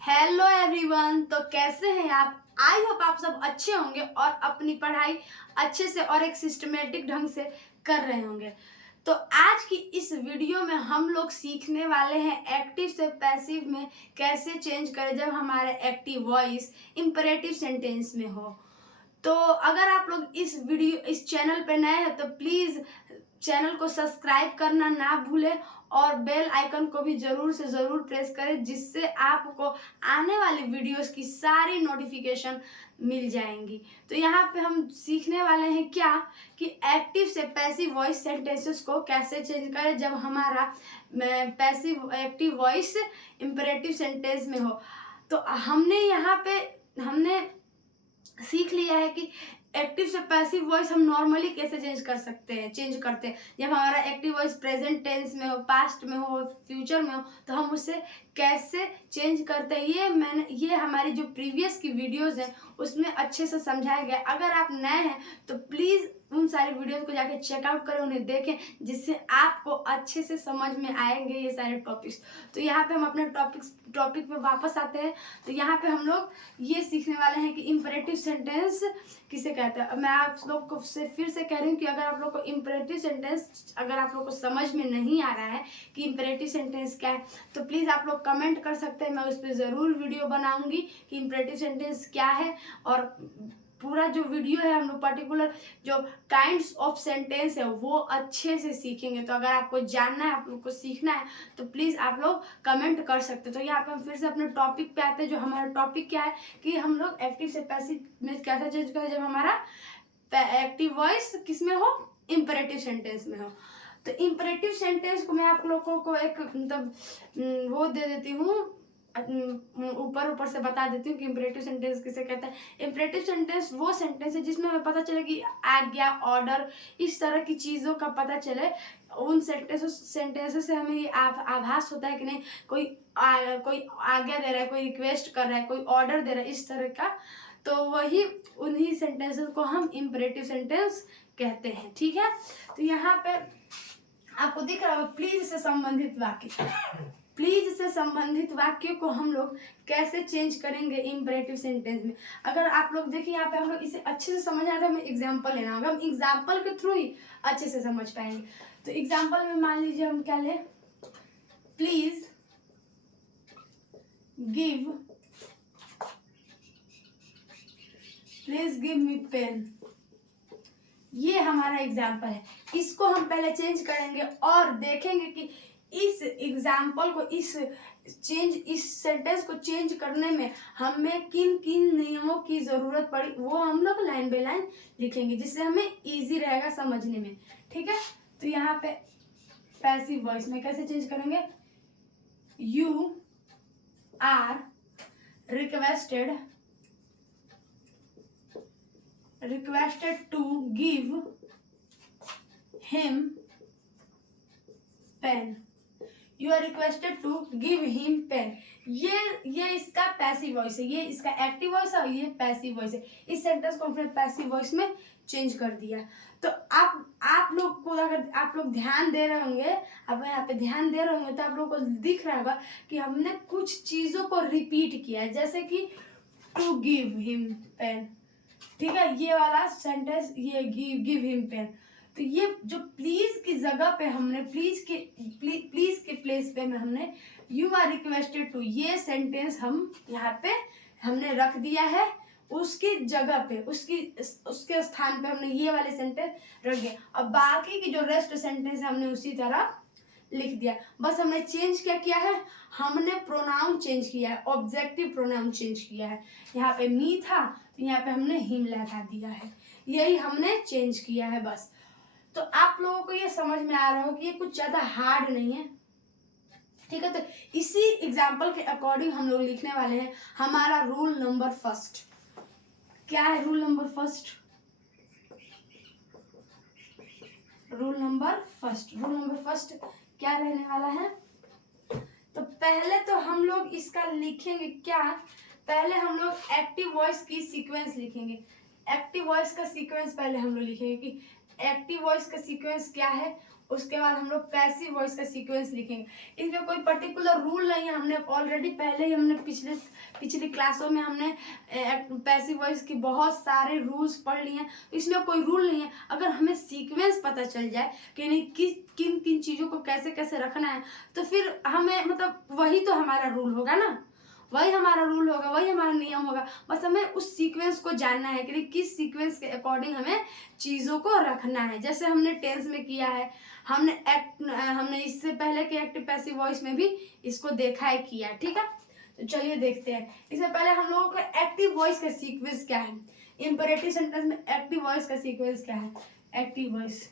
Hello everyone. तो कैसे हैं आप? आई होप आप सब अच्छे होंगे और अपनी पढ़ाई अच्छे से और एक सिस्टमेटिक ढंग से कर रहे होंगे। तो आज की इस वीडियो में हम लोग सीखने वाले हैं एक्टिव से पैसिव में कैसे चेंज करें जब हमारे एक्टिव वॉइस इंपरेटिव सेंटेंस में हो। तो अगर आप लोग इस चैनल पे नए हैं तो प्लीज़ चैनल को सब्सक्राइब करना ना भूलें और बेल आइकन को भी ज़रूर से ज़रूर प्रेस करें, जिससे आपको आने वाली वीडियोस की सारी नोटिफिकेशन मिल जाएंगी। तो यहाँ पे हम सीखने वाले हैं क्या कि एक्टिव से पैसिव वॉइस सेंटेंसेस को कैसे चेंज करें जब हमारा passive active voice imperative sentence में हो। तो हमने सीख लिया है कि एक्टिव से पैसिव वॉइस हम नॉर्मली कैसे चेंज करते हैं जब हमारा एक्टिव वॉइस प्रेजेंट टेंस में हो, पास्ट में हो, फ्यूचर में हो, तो हम उसे कैसे चेंज करते हैं। ये हमारी जो प्रीवियस की वीडियोस हैं उसमें अच्छे से समझाया गया। अगर आप नए हैं तो प्लीज़ उन सारी वीडियोस को जाके चेकआउट करें, उन्हें देखें, जिससे आपको अच्छे से समझ में आएंगे ये सारे टॉपिक्स। तो यहाँ पे हम अपने टॉपिक पे वापस आते हैं। तो यहाँ पे हम लोग ये सीखने वाले हैं कि इंपरेटिव सेंटेंस किसे कहते हैं। मैं आप लोग को फिर से कह रही हूँ कि अगर आप लोग को इंपरेटिव सेंटेंस अगर आप लोग को समझ में नहीं आ रहा है कि इंपरेटिव सेंटेंस क्या है तो प्लीज़ आप लोग कमेंट कर सकते हैं। मैं उस पर ज़रूर वीडियो बनाऊंगी कि इंपरेटिव सेंटेंस क्या है, और पूरा जो वीडियो है हम लोग पर्टिकुलर जो काइंड्स ऑफ सेंटेंस है वो अच्छे से सीखेंगे। तो अगर आपको जानना है, आप लोग को सीखना है, तो प्लीज़ आप लोग कमेंट कर सकते हो। तो यहाँ पे हम फिर से अपने टॉपिक पे आते हैं। जो हमारा टॉपिक क्या है कि हम लोग एक्टिव से पैसिव में कैसे चेंज करें जब हमारा एक्टिव वॉइस किस में हो, इंपरेटिव सेंटेंस में हो। तो इंपरेटिव सेंटेंस को मैं आप लोगों को एक मतलब वो दे देती हूँ, ऊपर से बता देती हूँ कि इंपरेटिव सेंटेंस किसे कहते हैं। इंपरेटिव सेंटेंस वो सेंटेंस है जिसमें हमें पता चले कि आज्ञा, ऑर्डर, इस तरह की चीज़ों का पता चले। उन सेंटेंसेस से हमें ये आभास होता है कि नहीं कोई आज्ञा दे रहा है, कोई रिक्वेस्ट कर रहा है, कोई ऑर्डर दे रहा है, इस तरह का। तो वही उन्हीं सेंटेंसेस को हम इंपरेटिव सेंटेंस कहते हैं। ठीक है, तो यहाँ पे आपको दिख रहा होगा प्लीज से संबंधित वाक्य को हम लोग कैसे चेंज करेंगे इंपरेटिव सेंटेंस में। अगर आप लोग देखिए यहाँ पे हम लोग इसे अच्छे से समझ आए तो हमें एग्जाम्पल लेना होगा। हम एग्जाम्पल के थ्रू ही अच्छे से समझ पाएंगे। तो एग्जाम्पल में मान लीजिए हम क्या लें, प्लीज गिव मी पेन। ये हमारा एग्जाम्पल है। इसको हम पहले चेंज करेंगे और देखेंगे कि इस एग्जाम्पल को इस सेंटेंस को चेंज करने में हमें किन किन नियमों की जरूरत पड़ी, वो हम लोग लाइन बाय लाइन लिखेंगे, जिससे हमें इजी रहेगा समझने में। ठीक है, तो यहाँ पे पैसिव वॉइस में कैसे चेंज करेंगे, you are requested to give him pen। You are requested to give him pen। ये इसका पैसिव वॉइस है, ये इसका एक्टिव वॉइस है और ये पैसिव वॉइस है। इस सेंटेंस को हमने पैसिव वॉइस में चेंज कर दिया। तो आप लोग को अगर आप लोग ध्यान दे रहे होंगे, अब यहाँ पे ध्यान दे रहे होंगे तो आप लोग को दिख रहा होगा कि हमने कुछ चीज़ों को रिपीट किया है, जैसे कि टू गिव हिम पेन। ठीक है, ये वाला सेंटेंस, ये गिव हिम पेन। तो ये जो प्लीज की जगह पे हमने प्लीज के प्लेस पे में हमने यू आर रिक्वेस्टेड टू, ये सेंटेंस हम यहाँ पे हमने रख दिया है। उसकी जगह पे उसके स्थान पे हमने ये वाले सेंटेंस रख दिया। अब बाकी की जो रेस्ट सेंटेंस हमने उसी तरह लिख दिया। बस हमने चेंज क्या किया है, हमने प्रोनाउन चेंज किया है, ऑब्जेक्टिव प्रोनाउन चेंज किया है। यहाँ पे मी था तो यहाँ पे हमने हिम लगा दिया है, यही हमने चेंज किया है बस। तो आप लोगों को ये समझ में आ रहा हो कि ये कुछ ज़्यादा हार्ड नहीं है। ठीक है, तो इसी एग्जाम्पल के अकॉर्डिंग हम लोग लिखने वाले हैं हमारा रूल नंबर फर्स्ट। क्या है rule number first? Rule number first क्या रहने वाला है? तो पहले तो हम लोग इसका लिखेंगे क्या, पहले हम लोग एक्टिव वॉइस की सीक्वेंस लिखेंगे। एक्टिव वॉइस का सीक्वेंस पहले हम लोग लिखेंगे कि एक्टिव वॉइस का सीक्वेंस क्या है, उसके बाद हम लोग पैसिव वॉइस का सीक्वेंस लिखेंगे। इसमें कोई पर्टिकुलर रूल नहीं है, हमने ऑलरेडी पहले ही हमने पिछली क्लासों में हमने पैसिव वॉइस की बहुत सारे रूल्स पढ़ लिए हैं। इसमें कोई रूल नहीं है, अगर हमें सीक्वेंस पता चल जाए कि नहीं किन किन चीज़ों को कैसे कैसे रखना है, तो फिर हमें मतलब वही तो हमारा रूल होगा ना, वही हमारा रूल होगा, वही हमारा नियम होगा। बस हमें उस सीक्वेंस को जानना है कि किस सीक्वेंस के अकॉर्डिंग हमें चीज़ों को रखना है। जैसे हमने टेंस में किया है, हमने इससे पहले के एक्टिव पैसिव वॉइस में भी इसको देखा है, किया, ठीक है। तो चलिए देखते हैं। इसमें पहले हम लोगों को एक्टिव वॉइस का सीक्वेंस क्या है, इंपेरेटिव सेंटेंस में एक्टिव वॉइस का सीक्वेंस क्या है, एक्टिव वॉइस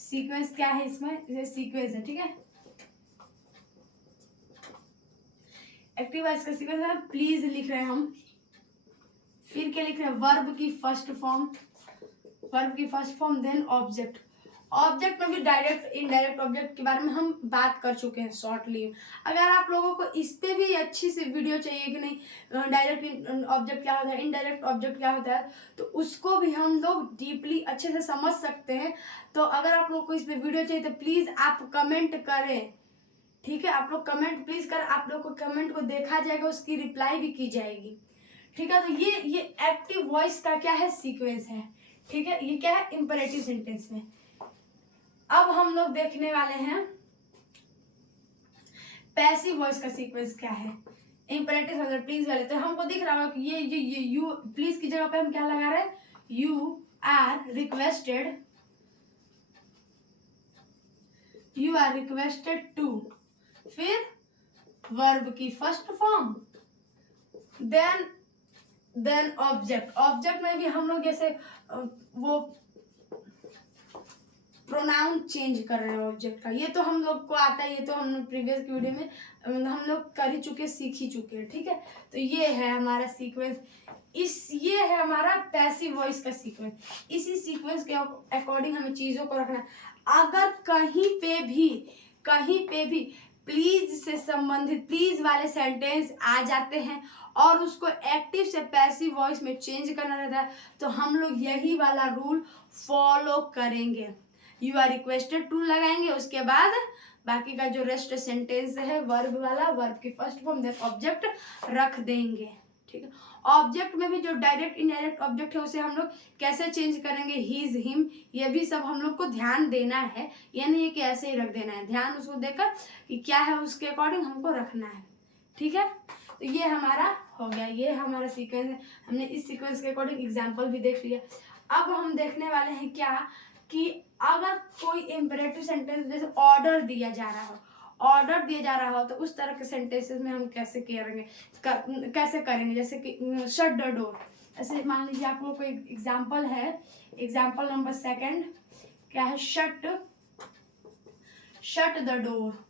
सीक्वेंस क्या है, इसमें सीक्वेंस है, ठीक है। एक्टिव वॉइस का सीक्वेंस है प्लीज लिख रहे हैं हम, फिर क्या लिख रहे हैं, वर्ब की first form, then object. Object में भी डायरेक्ट इनडायरेक्ट ऑब्जेक्ट के बारे में हम बात कर चुके हैं शॉर्टली। अगर आप लोगों को इस पे भी अच्छी सी वीडियो चाहिए कि नहीं डायरेक्ट ऑब्जेक्ट क्या होता है, इनडायरेक्ट ऑब्जेक्ट क्या होता है, तो उसको भी हम लोग डीपली अच्छे से समझ सकते हैं। तो अगर आप लोग को इस पे वीडियो चाहिए तो प्लीज़ आप कमेंट करें, ठीक है। आप लोग कमेंट प्लीज कर, आप लोग को कमेंट को देखा जाएगा, उसकी रिप्लाई भी की जाएगी, ठीक है। तो ये एक्टिव वॉइस का क्या है, सीक्वेंस है, ठीक है। ये क्या है, इंपेरेटिव सेंटेंस में। अब हम लोग देखने वाले हैं पैसिव वॉइस का सीक्वेंस क्या है। इंपेरेटिव प्लीज वाले तो हमको दिख रहा होगा कि ये यू प्लीज की जगह पे हम क्या लगा रहे हैं, यू आर रिक्वेस्टेड टू, फिर वर्ब की फर्स्ट फॉर्म, देन ऑब्जेक्ट में भी हम लोग जैसे वो प्रोनाउन चेंज कर रहे हैं ऑब्जेक्ट का, ये तो हम लोग को आता है, ये तो हम प्रीवियस की वीडियो में हम लोग कर ही चुके, सीख ही चुके हैं, ठीक है। तो ये है हमारा सीक्वेंस, ये है हमारा पैसिव वॉइस का सीक्वेंस। इसी सीक्वेंस के अकॉर्डिंग हमें चीज़ों को रखना है। अगर कहीं पे भी प्लीज से संबंधित प्लीज वाले सेंटेंस आ जाते हैं और उसको एक्टिव से पैसिव वॉइस में चेंज करना रहता है, तो हम लोग यही वाला रूल फॉलो करेंगे। यू आर रिक्वेस्टेड टू लगाएंगे, उसके बाद बाकी का जो रेस्ट सेंटेंस है वर्ब वाला, वर्ब की फर्स्ट फॉर्म देन ऑब्जेक्ट रख देंगे, ठीक है। ऑब्जेक्ट में भी जो डायरेक्ट इनडायरेक्ट ऑब्जेक्ट है उसे हम लोग कैसे चेंज करेंगे, हीज हिम, ये भी सब हम लोग को ध्यान देना है। ये नहीं है कि ऐसे ही रख देना है, ध्यान उसको देकर कि क्या है उसके अकॉर्डिंग हमको रखना है, ठीक है। तो ये हमारा हो गया, ये हमारा सीक्वेंस है। हमने इस सीक्वेंस के अकॉर्डिंग एग्जाम्पल भी देख लिया। अब हम देखने वाले हैं क्या, कि अगर कोई इम्पेरेटिव सेंटेंस जैसे ऑर्डर दिया जा रहा हो तो उस तरह के सेंटेंसेस में हम कैसे करेंगे, जैसे कि शट द डोर। ऐसे मान लीजिए आप लोगों को एक एग्जाम्पल है, एग्जाम्पल नंबर 2 क्या है, शट द डोर।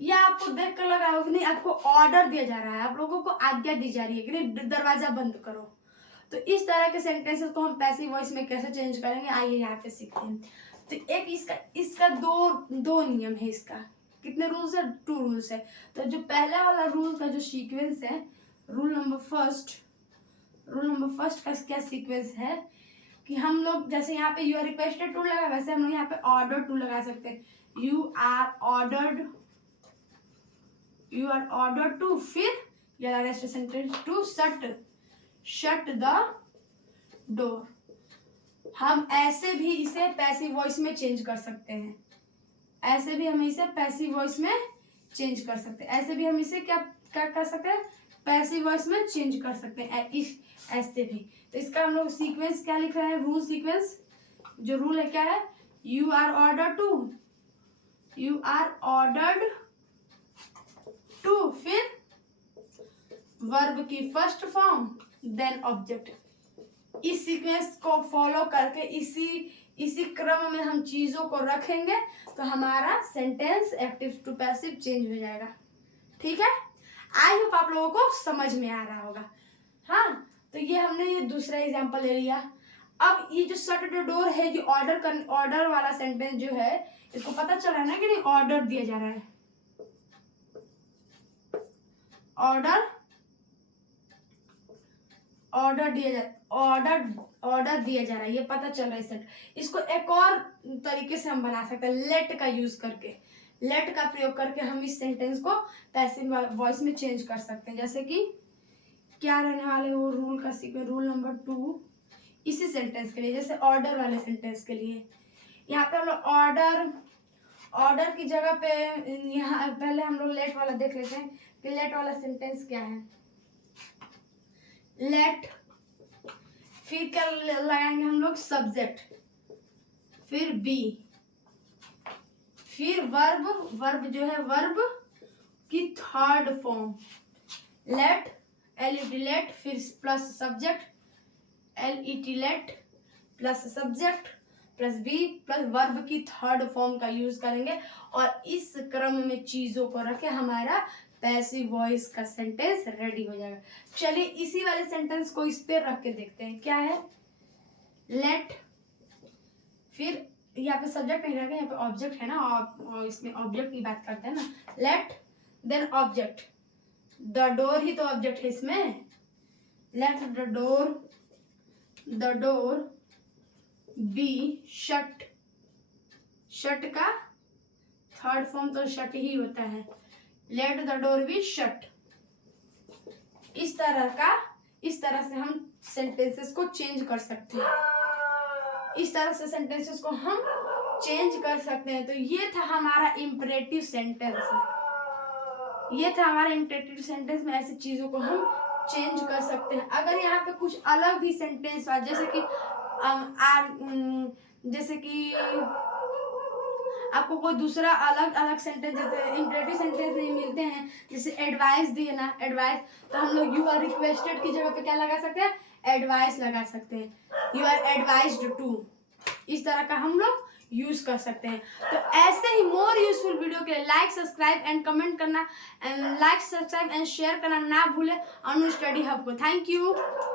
या आपको देख कर लगा हो कि नहीं, आपको ऑर्डर दिया जा रहा है, आप लोगों को आज्ञा दी जा रही है कि नहीं दरवाजा बंद करो। तो इस तरह के सेंटेंसेस को हम पैसिव वॉइस में कैसे चेंज करेंगे, आइए यहाँ पे सीखते हैं। तो एक इसका दो नियम है। इसका कितने रूल्स है, 2 रूल्स है। तो जो पहला वाला रूल का जो सीक्वेंस है, रूल नंबर फर्स्ट का क्या सीक्वेंस है कि हम लोग जैसे यहाँ पे यू आर रिक्वेस्टेड टू लगा, वैसे हम लोग यहाँ पे ऑर्डर टू लगा सकते हैं। यू आर ऑर्डर्ड टू, फिर ये rest sentence to shut the door. हम ऐसे भी इसे पैसिव वॉइस में चेंज कर सकते हैं, ऐसे भी हम इसे पैसिव वॉइस में चेंज कर सकते हैं, ऐसे भी हम इसे क्या कर सकते हैं, पैसिव वॉइस में चेंज कर सकते हैं, ऐसे भी। तो इसका हम लोग सीक्वेंस क्या लिख रहे हैं, रूल सीक्वेंस। जो रूल है क्या है, यू आर ऑर्डर्ड टू, फिर वर्ब की फर्स्ट फॉर्म देन ऑब्जेक्ट। इस सीक्वेंस को फॉलो करके इसी क्रम में हम चीजों को रखेंगे तो हमारा sentence active to passive change हो जाएगा, ठीक है। आई होप आप लोगों को समझ में आ रहा होगा। हाँ, तो ये हमने ये दूसरा एग्जांपल ले लिया। अब ये जो शट द डोर है, ये ऑर्डर वाला सेंटेंस जो है, इसको पता चला ना कि नहीं ऑर्डर दिया जा रहा है, ऑर्डर ऑर्डर दिया जा रहा है, ये पता चल रहा है सेट। इसको एक और तरीके से हम बना सकते हैं, लेट का यूज करके। लेट का प्रयोग करके हम इस सेंटेंस को पैसिव वॉइस में चेंज कर सकते हैं। जैसे कि क्या रहने वाले वो रूल का सीक्वेंस, रूल नंबर 2 इसी सेंटेंस के लिए, जैसे ऑर्डर वाले सेंटेंस के लिए। यहाँ पे हम लोग ऑर्डर की जगह पे यहाँ पहले हम लोग लेट वाला देख लेते हैं कि लेट वाला सेंटेंस क्या है। लेट, फिर क्या लगाएंगे हम लोग, सब्जेक्ट, फिर बी, फिर वर्ब जो है वर्ब की third form let, LET let, फिर plus subject LET let plus subject plus be plus verb की थर्ड फॉर्म का यूज करेंगे और इस क्रम में चीजों को रखे हमारा पैसिव वॉइस का सेंटेंस रेडी हो जाएगा। चलिए इसी वाले सेंटेंस को इस पे रख के देखते हैं क्या है। लेट, फिर यहाँ पे सब्जेक्ट नहीं रहेगा, यहाँ पे ऑब्जेक्ट है ना, और इसमें ऑब्जेक्ट की बात करते हैं ना। Let then object, the door ही तो ऑब्जेक्ट है इसमें। Let the door be shut, shut का थर्ड फॉर्म तो शट ही होता है। Let the door be shut. इस तरह से हम सेंटेंसेस को चेंज कर सकते हैं। इस तरह से सेंटेंसेस को हम चेंज कर सकते हैं। तो ये था हमारा इम्परेटिव सेंटेंस। ये था हमारा इम्परेटिव सेंटेंस में ऐसी चीजों को हम चेंज कर सकते हैं। अगर यहाँ पे कुछ अलग भी सेंटेंस हो, जैसे कि आपको कोई दूसरा अलग सेंटेंस, जैसे इम्परेटिव सेंटेंस नहीं मिलते हैं, जैसे एडवाइस दिए ना, एडवाइस, तो हम लोग यू आर रिक्वेस्टेड की जगह पे क्या लगा सकते हैं, एडवाइस लगा सकते हैं। यू आर एडवाइज्ड टू, इस तरह का हम लोग यूज कर सकते हैं। तो ऐसे ही मोर यूजफुल वीडियो के लिए लाइक सब्सक्राइब एंड कमेंट करना, लाइक सब्सक्राइब एंड शेयर करना ना भूले अनु स्टडी हब को। Thank you.